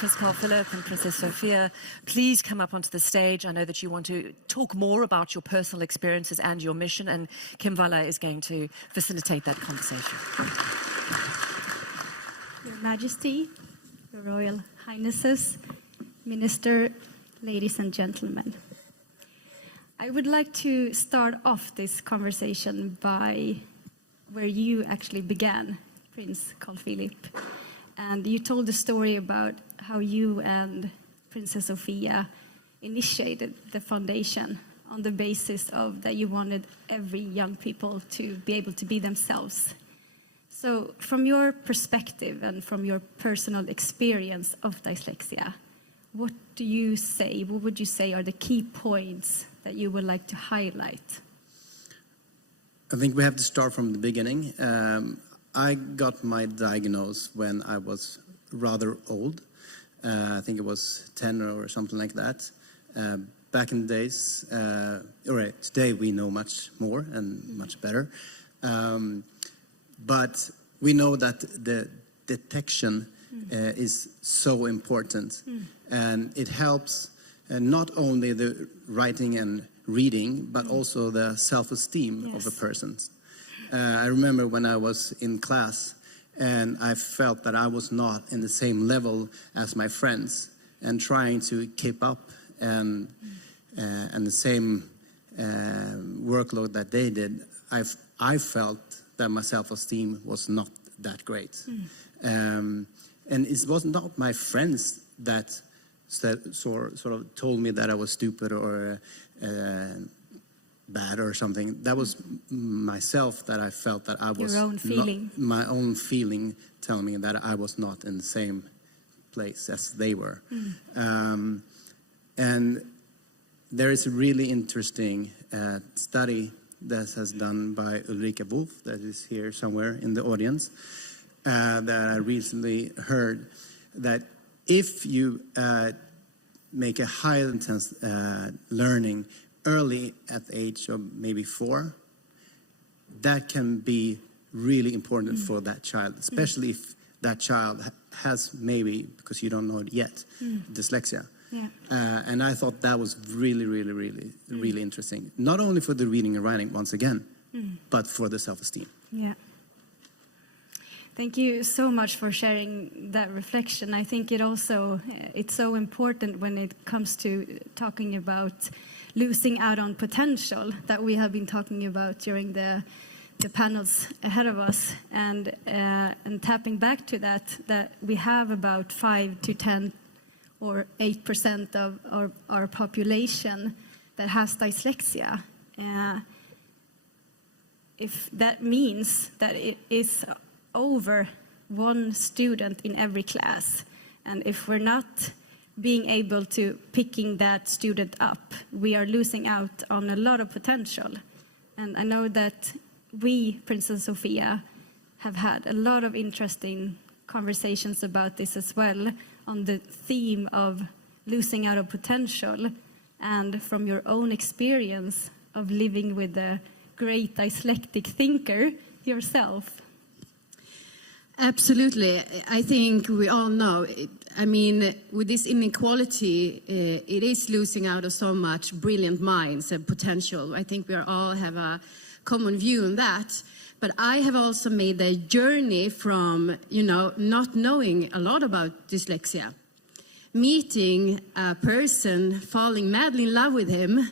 Prince Carl Philip and Princess Sofia, please come up onto the stage. I know that you want to talk more about your personal experiences and your mission, and Kim Walla is going to facilitate that conversation. Your Majesty, Your Royal Highnesses, Minister, ladies and gentlemen. I would like to start off this conversation by where you actually began, Prince Carl Philip. And you told the story about how you and Princess Sofia initiated the foundation on the basis of that you wanted every young people to be able to be themselves. So from your perspective and from your personal experience of dyslexia, what do you say, what would you say are the key points that you would like to highlight? I think we have to start from the beginning. I got my diagnosis when I was rather old. I think it was 10 or something like that. Back in the days, today we know much more and much better. But we know that the detection is so important. And it helps not only the writing and reading, but also the self-esteem of a person. I remember when I was in class and I felt that I was not in the same level as my friends and trying to keep up and the same workload that they did, I felt that my self-esteem was not that great. And it was not my friends that sort of told me that I was stupid or bad or something. That was myself that I felt that I was your own feeling. My own feeling telling me that I was not in the same place as they were. And there is a really interesting study that has done by Ulrika Wolf that is here somewhere in the audience that I recently heard that if you make a high intense learning early at the age of maybe 4, that can be really important for that child, especially if that child has maybe, because you don't know it yet, dyslexia. Yeah. And I thought that was really interesting. Not only for the reading and writing, once again, but for the self-esteem. Yeah. Thank you so much for sharing that reflection. I think it's so important when it comes to talking about losing out on potential that we have been talking about during the panels ahead of us, and tapping back to that we have about 5 to 10 or 8% of our population that has dyslexia. If that means that it is over 1 student in every class, and if we're not being able to picking that student up, we are losing out on a lot of potential. And I know that we, Princess Sofia, have had a lot of interesting conversations about this as well, on the theme of losing out of potential, and from your own experience of living with a great dyslexic thinker yourself. Absolutely. I think we all know, with this inequality, it is losing out of so much brilliant minds and potential. I think we all have a common view on that. But I have also made a journey from, not knowing a lot about dyslexia, meeting a person, falling madly in love with him,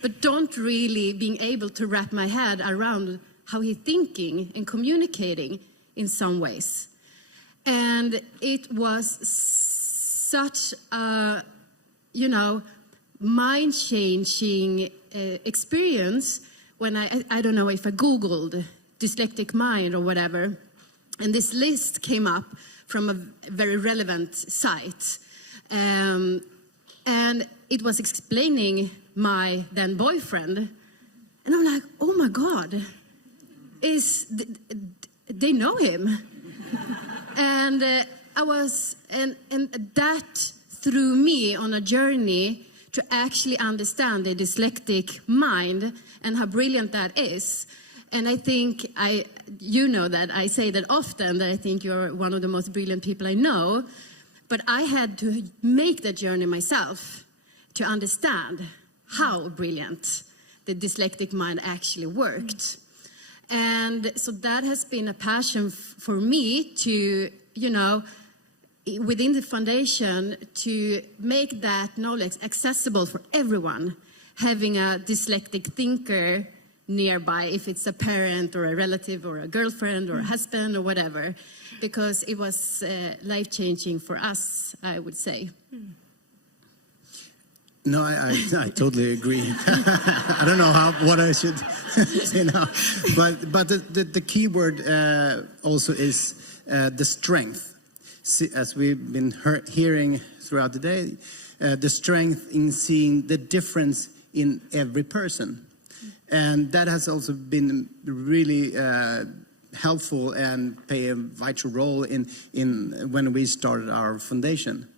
but don't really being able to wrap my head around how he's thinking and communicating in some ways. And it was such a, mind-changing experience when I don't know if I Googled dyslexic mind or whatever, and this list came up from a very relevant site. And it was explaining my then boyfriend. And I'm like, oh my God, they know him. And and that threw me on a journey to actually understand the dyslexic mind and how brilliant that is. And I think that I say that often, that I think you're one of the most brilliant people I know. But I had to make that journey myself to understand how brilliant the dyslexic mind actually worked. And so that has been a passion for me to, you know, within the foundation, to make that knowledge accessible for everyone, having a dyslexic thinker nearby, if it's a parent or a relative or a girlfriend or a husband or whatever, because it was life-changing for us, I would say. No, I totally agree. I don't know what I should say now, but the key word also is the strength. See, as we've been hearing throughout the day, the strength in seeing the difference in every person, and that has also been really helpful and play a vital role in when we started our foundation.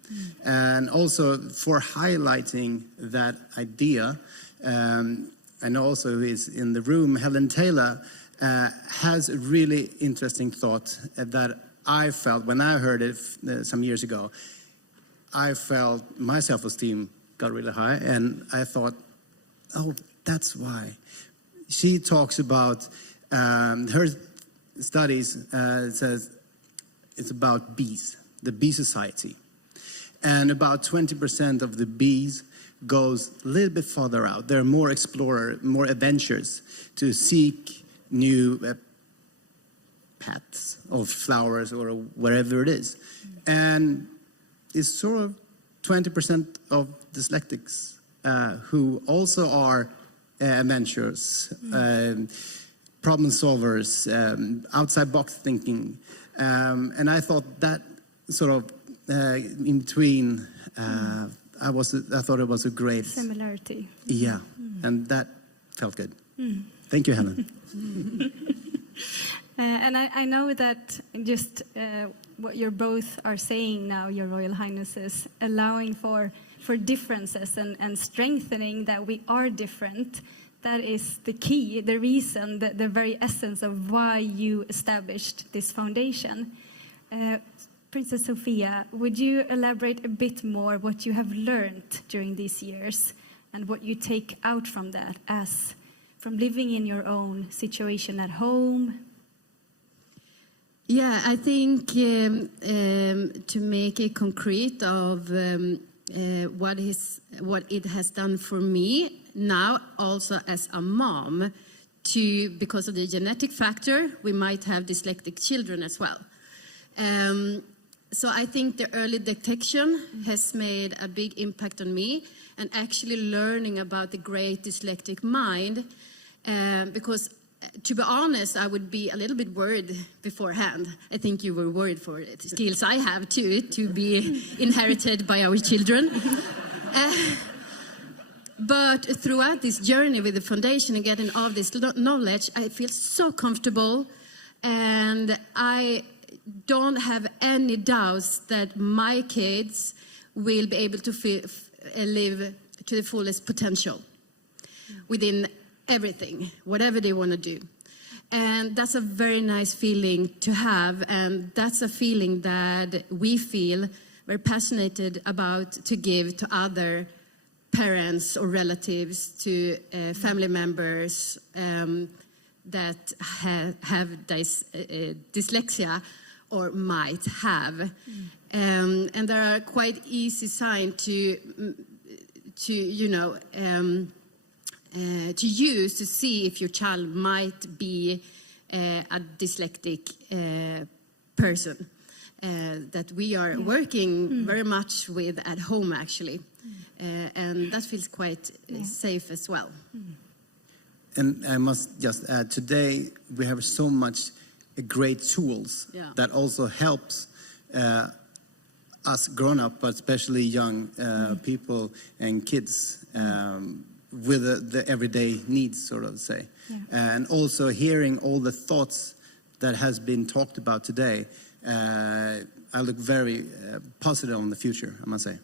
And also for highlighting that idea, and also who is in the room, Helen Taylor, has a really interesting thought that I felt when I heard it some years ago. I felt my self-esteem got really high, and I thought, oh, that's why. She talks about her studies, says it's about bees, the bee society. And about 20% of the bees goes a little bit farther out. They're more explorer, more adventures to seek new paths of flowers or wherever it is. And it's sort of 20% of dyslexics who also are adventurers, problem solvers, outside box thinking. And I thought that sort of in between, I thought it was a great similarity. Yeah, and that felt good. Thank you, Helen. And I know that just what you're both are saying now, Your Royal Highnesses, allowing for differences and strengthening that we are different. That is the key, the reason, the very essence of why you established this foundation. Princess Sofia, would you elaborate a bit more what you have learned during these years and what you take out from that as from living in your own situation at home? Yeah, I think to make it concrete of what it has done for me now, also as a mom, because of the genetic factor, we might have dyslexic children as well. So I think the early detection has made a big impact on me, and actually learning about the great dyslexic mind, because to be honest, I would be a little bit worried beforehand. I think you were worried for the skills I have too, to be inherited by our children. But throughout this journey with the foundation and getting all this knowledge, I feel so comfortable, and I don't have any doubts that my kids will be able to live to the fullest potential within everything, whatever they want to do. And that's a very nice feeling to have, and that's a feeling that we feel very passionate about to give to other parents or relatives, to family members that have dyslexia or might have. And there are quite easy signs to use to see if your child might be a dyslexic person that we are working very much with at home, actually. And that feels quite safe as well. And I must just add, today we have so much great tools that also helps us grown-up, but especially young people and kids with the everyday needs, sort of say. And also hearing all the thoughts that has been talked about today, I look very positive on the future, I must say.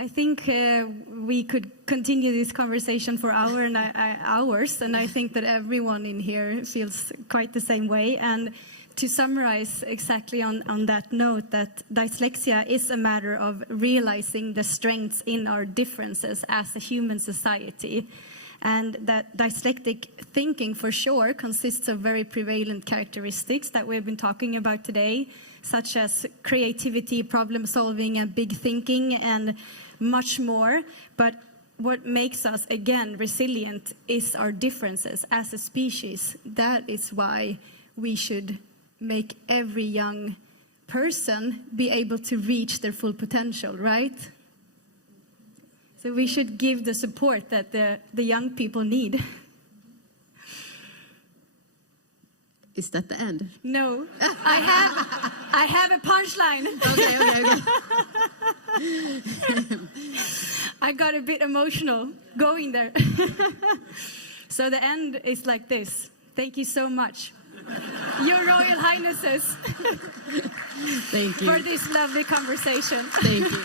I think we could continue this conversation for hours, and I think that everyone in here feels quite the same way. And to summarize exactly on that note, that dyslexia is a matter of realizing the strengths in our differences as a human society. And that dyslexic thinking, for sure, consists of very prevalent characteristics that we've been talking about today, such as creativity, problem solving, and big thinking, and much more. But what makes us, again, resilient is our differences as a species. That is why we should make every young person be able to reach their full potential, right? So we should give the support that the young people need. Is that the end? No, I have a punchline. Okay. I got a bit emotional going there. So the end is like this. Thank you so much, Your Royal Highnesses, Thank you for this lovely conversation. Thank you.